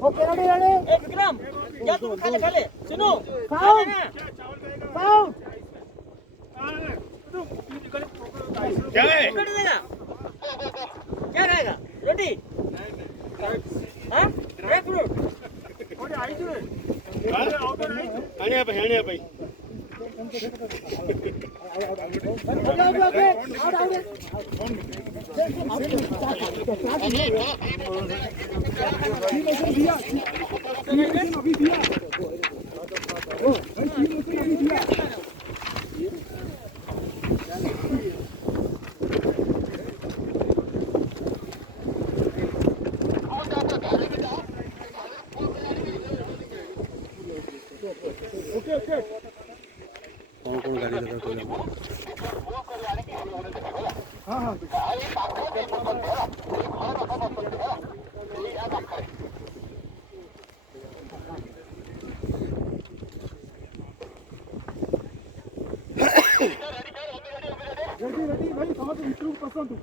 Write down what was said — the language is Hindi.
विक्रम या तुम खा ले सुनो खाओ खाओ क्या है? क्या खाएगा रोटी हाँ ड्राई फ्रूट आने भाई कौन गाड़ी लगा रेडी भाई समझ विष्णु पसंद